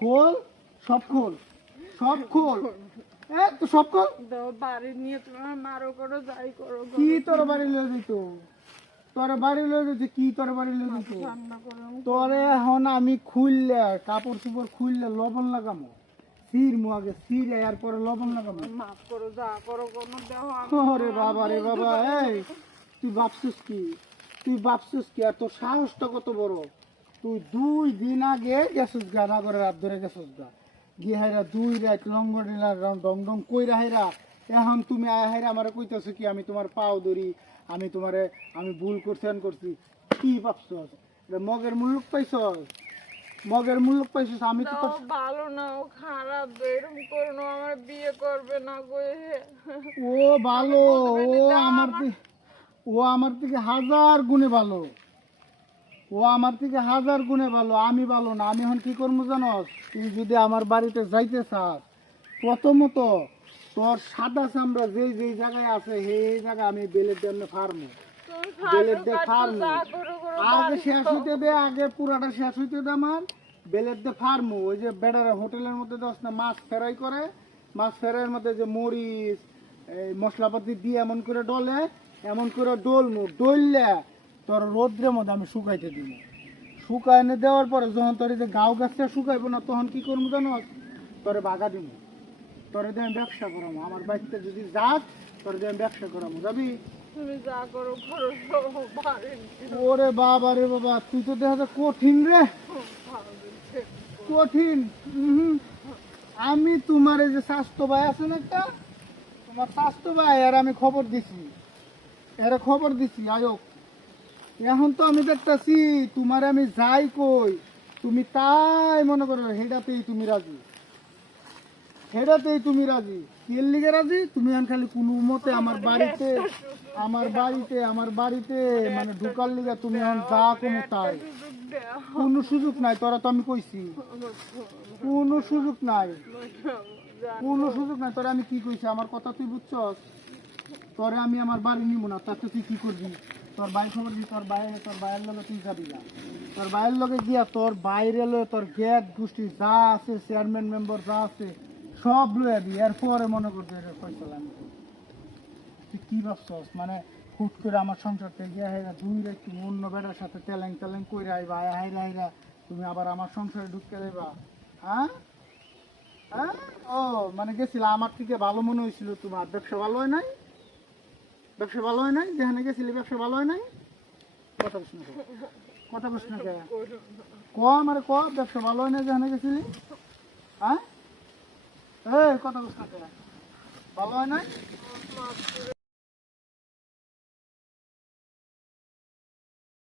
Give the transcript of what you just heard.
খোল, সব খোল, সব খোল। তো সব খোল। বাড়ি নিয়ে তোমার মারো করো যাই করো, কি তোর বাড়ি লয়ে দিত? তোর বাড়ি লয়ে দিত কি? তোর বাড়ি লয়ে দিত? রান্না করো। তোরে এখন আমি খুললে কাপড় চোপড় খুললে লবণ লাগামো, সির আগে সিরে এরপরে লবণ লাগামো। মাফ করো, যা করো কোনো দেহ। ওরে বাবা রে বাবা, এই তুই ভাবছিস কি? তুই ভাবছিস কি? আর তোর সাহসটা কত বড়? তুই 2 দিন আগে গেছিস গা, না করে রাত ধরে গেছিস গা, গিয়ে হাইরা 2 রাত লঙ্গড়িলা ডং ডং কইরা হাইরা। এখন তুমি আয় হাইরা আমার কইতেছো কি আমি তোমার পাও ধরি, আমি তোমারে আমি ভুল করছি আন করছি। কি ভাবছস? এটা মগের মুল্লুক পাইছস? মগের মুল্লুক পাইছস? আমি তো তোর ভালো না, ও খারাপ, এরকম করো না, আমার বিয়ে করবে না গো। ও ভালো, ও আমার থেকে 1000 গুণে ভালো। ও আমার থেকে 1000 গুণে ভালো। আমি ভালো না। আমি এখন কি করবো জানস? তুই যদি আমার বাড়িতে যাইতে চাস, প্রথমত তোর সাদা চামড়া যেই যেই জায়গায় আছে সেই জায়গায় আমি বেলের জন্য ফার্মো, বেলের দিয়ে ফার্মো। আগে শেষ হইতে দে, আগে পুরাটা শেষ হইতে দে আমার। বেলের দিয়ে ফার্মো, ওই যে বেড়ারা হোটেলের মধ্যে দশ না মাছ ফ্রাই করে, মাছ ফ্রাইয়ের মধ্যে যে মরিচ এই মশলাপাতি দিয়ে এমন করে ডলে, এমন করে ডলমু, ডললে তোর রোদ্রের মধ্যে আমি শুকাইতে দিব। শুকাইনে দেওয়ার পরে যখন তোর এই যে গাও গাছটা শুকাইবো না, তখন কি করবো জানো? তোরে বাগা দিব, তোরে দিয়ে আমি ব্যবসা করাবো। আমার বাড়িতে যদি যাস, তোরে দিয়ে আমি ব্যবসা করাবো, যাবি? তুমি যা করো করো, বাড়ি ওরে বাবা রে বাবা, তুই তো দেখা যায় কঠিন রে, কঠিন। আমি তোমার এই যে স্বাস্থ্য ভাই আছে না একটা, তোমার স্বাস্থ্য ভাই আর আমি খবর দিছি, এরা খবর দিছি আয়োগ। এখন তো আমি দেখতেছি তোমার আমি যাই কই তুমি তাই মনে করো হেডাতেই তুমি রাজি, হেডাতেই তুমি রাজি। কের লিগে রাজি? তুমি এখন খালি কোনো মতে আমার বাড়িতে, আমার বাড়িতে, আমার বাড়িতে মানে ঢুকার লিগে তুমি এখন যা কোনো তাই। কোনো সুযোগ নাই, তোরা তো আমি কইছি কোনো সুযোগ নাই, কোনো সুযোগ নাই। তোরা আমি কি কইছি আমার কথা তুই বুঝছস? তোরে আমি আমার বাড়ি নিব না, তাতে তুই কি করবি? তোর ভাই খবর দি, তোর ভাইয়ের লগে তুই যাবি না। তোর ভাইয়ের লগে গিয়া তোর বাইরে লয়ে তোর গেট গোষ্ঠী যা আছে, চেয়ারম্যান মেম্বার যা আছে সব লয়ে আবি। এরপরে মনে করবি এটা ফয়সালা আমি করব। তুই কি ভাবছস মানে হুট করে আমার সংসার থেকে গিয়া হাইরা 2 রাত তুমি অন্য বেড়ার সাথে তেলেং তেলেং কইরা আইবা, হাইরা হাইরা তুমি আবার আমার সংসারে ঢুকে যাইবা? হ্যাঁ হ্যাঁ, ও মানে গেছিল আমার থেকে ভালো মনে হয়েছিল তোমার? ব্যবসা ভালো হয় নাই? ব্যবসা ভালো হয় নাই? যেখানে গেছিলি ব্যবসা ভালো হয় নাই? কথা প্রশ্ন কে? কথা প্রশ্ন কে? ক আমারে ক, ব্যবসা ভালো হয় নাই যেখানে গেছিলি? হ্যাঁ, এই কথা প্রশ্ন কে? ভালো হয় নাই?